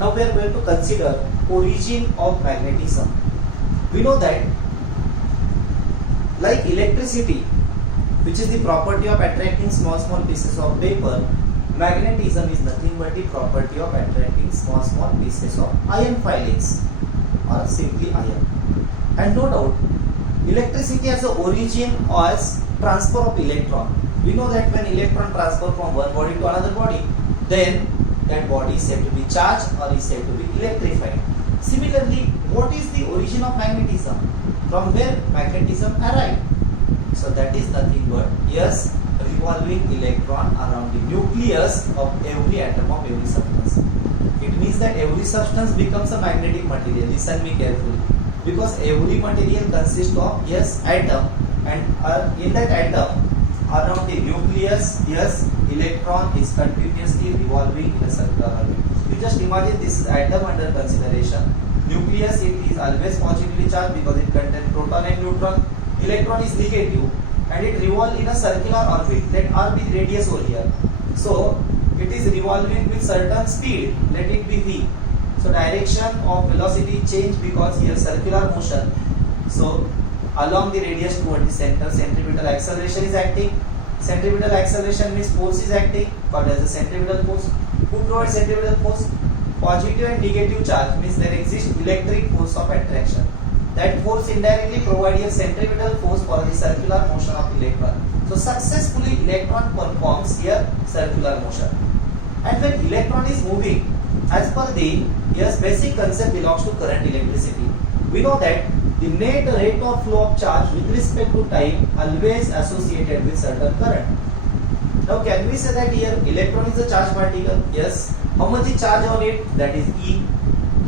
Now we are going to consider origin of magnetism. We know that like electricity, which is the property of attracting small pieces of paper, magnetism is nothing but the property of attracting small pieces of iron filings or simply iron. And no doubt, electricity has an origin as transfer of electron. We know that when electron transfer from one body to another body, then that body is said to be charged or is said to be electrified. Similarly, what is the origin of magnetism? From where magnetism arrived? So that is nothing but, yes, revolving electron around the nucleus of every atom of every substance. It means that every substance becomes a magnetic material. Listen me carefully. Because every material consists of, yes, atom, and in that atom, around the nucleus, yes, electron is continuously revolving in a circular orbit. You just imagine this is atom under consideration. Nucleus, it is always positively charged because it contains proton and neutron. Electron is negative and it revolves in a circular orbit. Let R be radius over here. So it is revolving with certain speed. Let it be V. So direction of velocity change because here circular motion. So along the radius toward the center, centripetal acceleration is acting. Centripetal acceleration means force is acting, called as the centripetal force. Who provides centripetal force? Positive and negative charge means there exists electric force of attraction. That force indirectly provides a centripetal force for the circular motion of electron. So successfully electron performs here circular motion. And when electron is moving, as per the basic concept belongs to current electricity. We know that the net rate of flow of charge with respect to time always associated with certain current. Now can we say that here electron is a charged particle? Yes. How much is charge on it? That is E.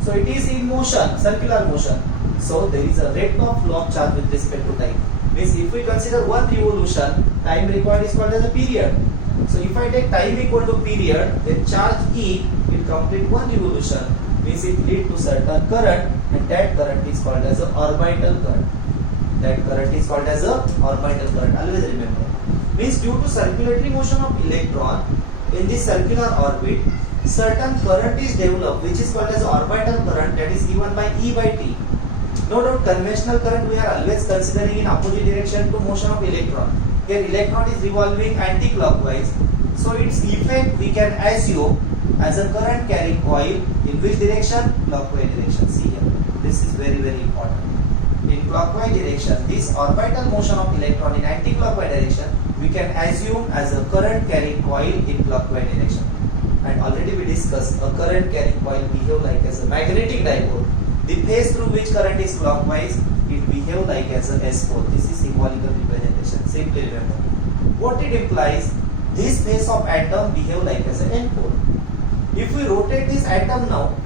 So it is in motion, circular motion. So there is a rate of flow of charge with respect to time. Means if we consider one revolution, time required is called as a period. So if I take time equal to period, then charge E will complete one revolution. Means it lead to certain current, and that current is called as a orbital current. That current is called as a orbital current. Always remember. Means due to circulatory motion of electron in this circular orbit, certain current is developed which is called as orbital current, that is given by E by T. No doubt conventional current we are always considering in opposite direction to motion of electron. Here electron is revolving anti-clockwise. So its effect we can assume as a current carrying coil in which direction? Clockwise direction. See here. This is very important. In clockwise direction, this orbital motion of electron in anti-clockwise direction we can assume as a current carrying coil in clockwise direction. And already we discussed a current carrying coil behave like as a magnetic dipole. The phase through which current is clockwise, it behave like as a S-pole. This is symbolical representation. Simply remember. What it implies, this phase of atom behave like as an N-pole. If we rotate this atom now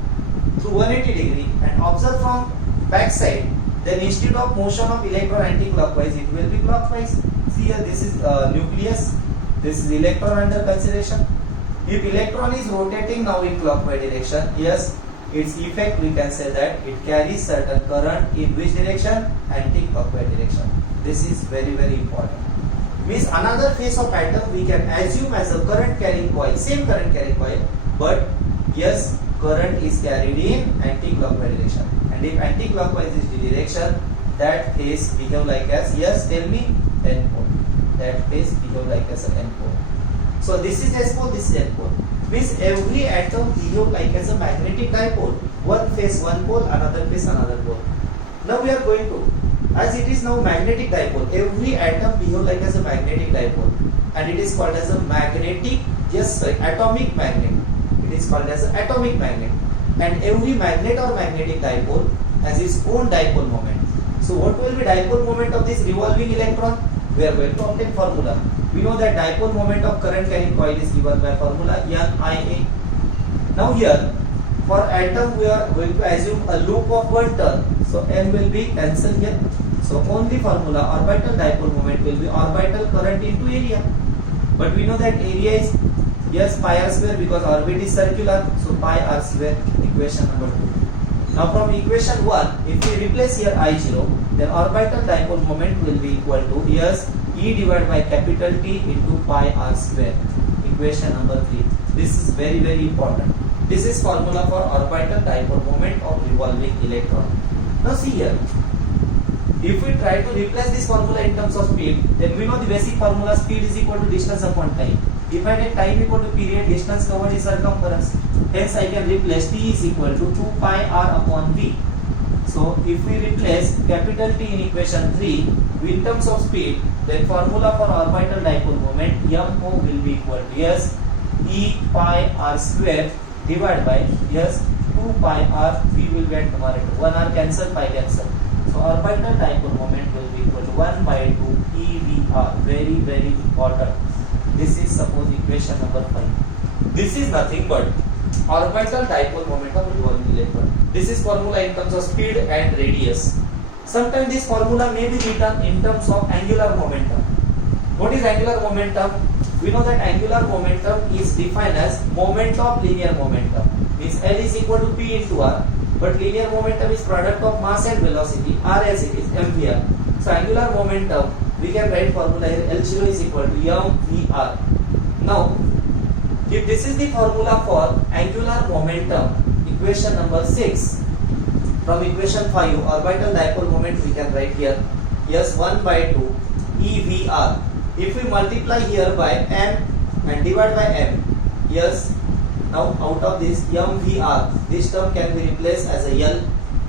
through 180 degree and observe from back side, then instead of motion of electron anti-clockwise, it will be clockwise. See here, this is nucleus, this is electron under consideration. If electron is rotating now in clockwise direction, yes, its effect we can say that it carries certain current in which direction? Anti-clockwise direction. This is very important. Means another phase of atom we can assume as a current carrying coil, same current carrying coil, but yes, current is carried in anti-clockwise direction. And if anti-clockwise is the direction, that phase behave like as, yes, tell me, N-pole. That phase behave like as an N-pole. So this is S-pole, this is N-pole. Means every atom behave like as a magnetic dipole. One phase one pole, another phase another pole. Now we are going to, as it is now magnetic dipole, every atom behave like as a magnetic dipole, and it is called as a magnetic, atomic magnet. It is called as an atomic magnet. And every magnet or magnetic dipole has its own dipole moment. So what will be dipole moment of this revolving electron? We are going to obtain formula. We know that dipole moment of current carrying coil is given by formula NIA. Now here, for atom we are going to assume a loop of one turn. So N will be cancelled here. So only formula orbital dipole moment will be orbital current into area. But we know that area is, yes, pi r square because orbit is circular. So pi r square, equation number 2. Now from equation 1, if we replace here I0, then orbital dipole moment will be equal to, yes, E divided by capital T into pi r square. Equation number 3. This is very important. This is formula for orbital dipole moment of revolving electron. Now see here, if we try to replace this formula in terms of speed, then we know the basic formula: speed is equal to distance upon time. If I take time equal to period, distance covered is circumference. Hence I can replace T is equal to 2 pi r upon V. So if we replace capital T in equation 3 in terms of speed, then formula for orbital dipole moment MO will be equal to S E pi r square divided by S 2 pi r. We will get numerator 1 r cancel, pi cancel. So orbital dipole moment will be equal to 1 by 2 EVR. Very important. This is suppose equation number 5. This is nothing but orbital dipole moment of revolving electron. This is formula in terms of speed and radius. Sometimes this formula may be written in terms of angular momentum. What is angular momentum? We know that angular momentum is defined as moment of linear momentum. Means L is equal to P into R, but linear momentum is product of mass and velocity. R as it is mvr. So angular momentum, we can write formula here: L0 is equal to mvr. Now, if this is the formula for angular momentum, equation number 6, from equation 5, orbital dipole moment we can write here yes 1 by 2 EVR. If we multiply here by m and divide by m, yes, now out of this mvr, this term can be replaced as a L.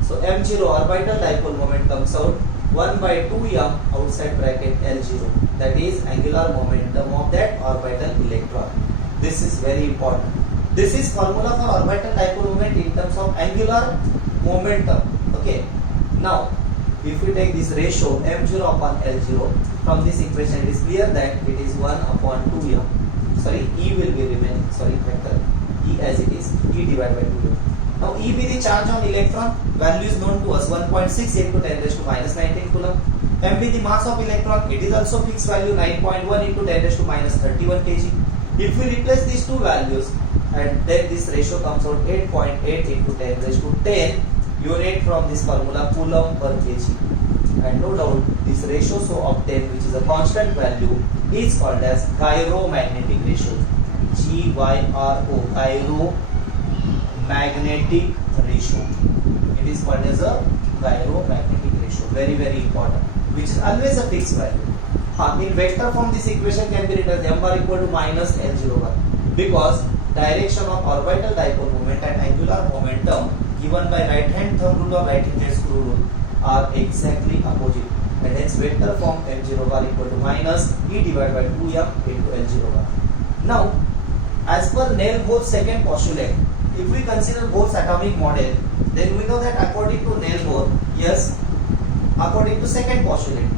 So m0, orbital dipole moment, comes out 1 by 2m outside bracket L0. That is angular momentum of that orbital electron. This is very important. This is formula for orbital dipole moment in terms of angular momentum. Okay. Now, if we take this ratio m0 upon L0, from this equation it is clear that it is 1 upon 2m. Sorry, E will be remaining. Sorry, vector E as it is, E divided by 2m. Now, E be the charge on electron. Value is known to us: 1.6 into 10 raised to minus 19 coulomb. M be the mass of electron. It is also fixed value: 9.1 into 10 raised to minus 31 kg. If we replace these two values, and then this ratio comes out 8.8 into 10 raised to 10 unit from this formula, coulomb per kg. And no doubt this ratio so obtained, which is a constant value, is called as gyromagnetic ratio. GYRO, gyromagnetic ratio. It is called as a gyromagnetic ratio. Very important. Which is always a fixed value. In vector form, this equation can be written as m bar equal to minus L01, because direction of orbital dipole moment and angular momentum given by right hand thumb rule or right hand screw rule are exactly opposite, and hence vector form m0 bar equal to minus E divided by 2m into L0 bar. Now, as per Neil-Bohr's second postulate, if we consider Bohr's atomic model, then we know that according to Neil-Bohr, yes, according to second postulate,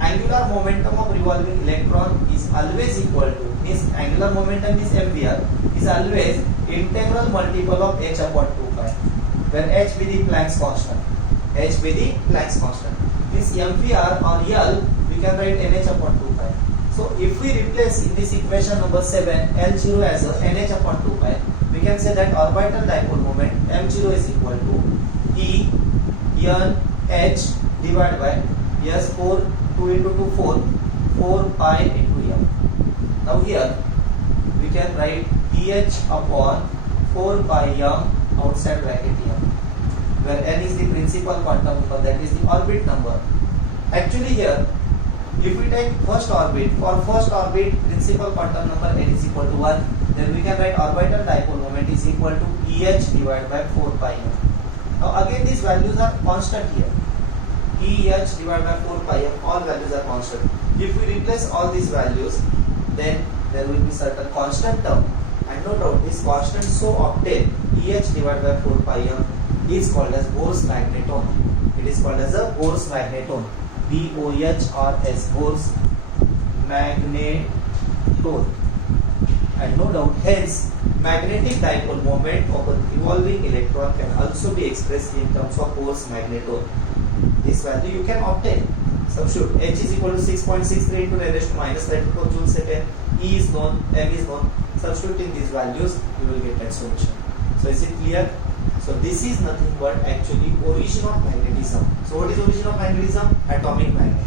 angular momentum of revolving electron is always equal to, means angular momentum is mvr, is always integral multiple of h upon 2 pi, where h be the Planck's constant. H be the Planck's constant. Means mvr on L, we can write nh upon 2 pi. So if we replace in this equation number 7 L0 as a nh upon 2 pi, we can say that orbital dipole moment m0 is equal to E n h divided by yes 4 2 into 2 4 pi into m. Now here we can write ph upon 4 pi m outside bracket m, where n is the principal quantum number, that is the orbit number. Actually here, if we take first orbit, for first orbit principal quantum number n is equal to 1, then we can write orbital dipole moment is equal to ph divided by 4 pi m. Now again these values are constant here. EH divided by 4 pi m, all values are constant. If we replace all these values, then there will be certain constant term, and no doubt this constant so obtained, EH divided by 4 pi m, is called as Bohr's magneton. It is called as a Bohr's magneton. BOHRS, Bohr's magneton. And no doubt, hence, magnetic dipole moment of a revolving electron can also be expressed in terms of Bohr's magneton. This value you can obtain. Substitute H is equal to 6.63 into 10 raised to minus 34 joules second. E is known, M is known. Substituting these values, you will get that solution. So is it clear? So this is nothing but actually origin of magnetism. So what is origin of magnetism? Atomic magnet.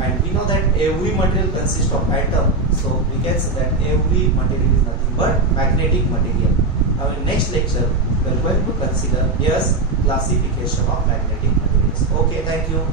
And we know that every material consists of atom. So we can say that every material is nothing but magnetic material. Now in next lecture, we are going to consider yes classification of magnetic materials. Okay, thank you.